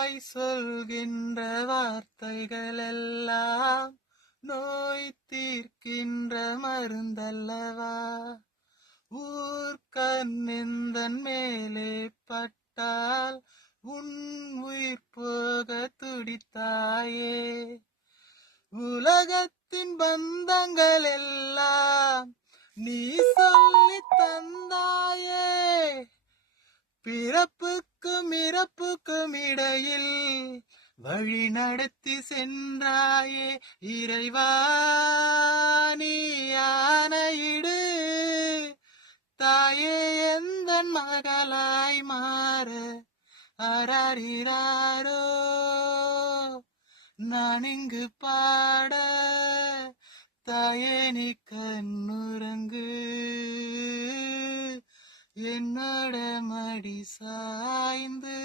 வாய் சொல்கின்ற வார்த்தைகள் எல்லாம் நோய் தீர்க்கின்ற மருந்தல்லவா. ஊர்க்கண்ணெந்தன் மேலே பட்டால் உன் உயிர் போக துடித்தாயே. உலகத்தின் பந்தங்கள் எல்லாம் நீ சொல்லி தந்தாயே. பிறப்புக்கும் இறப்புக்கும் இடையில் வழி நடத்தி சென்றாயே. இறைவா நீ ஆணையிடு, தாயே எந்தன் மகளாய் மாற. ஆராரிராரோ நான் இங்கு பாட, தாயே நீ கண்ணுறங்கு, என்னோட மடி சாய்ந்து.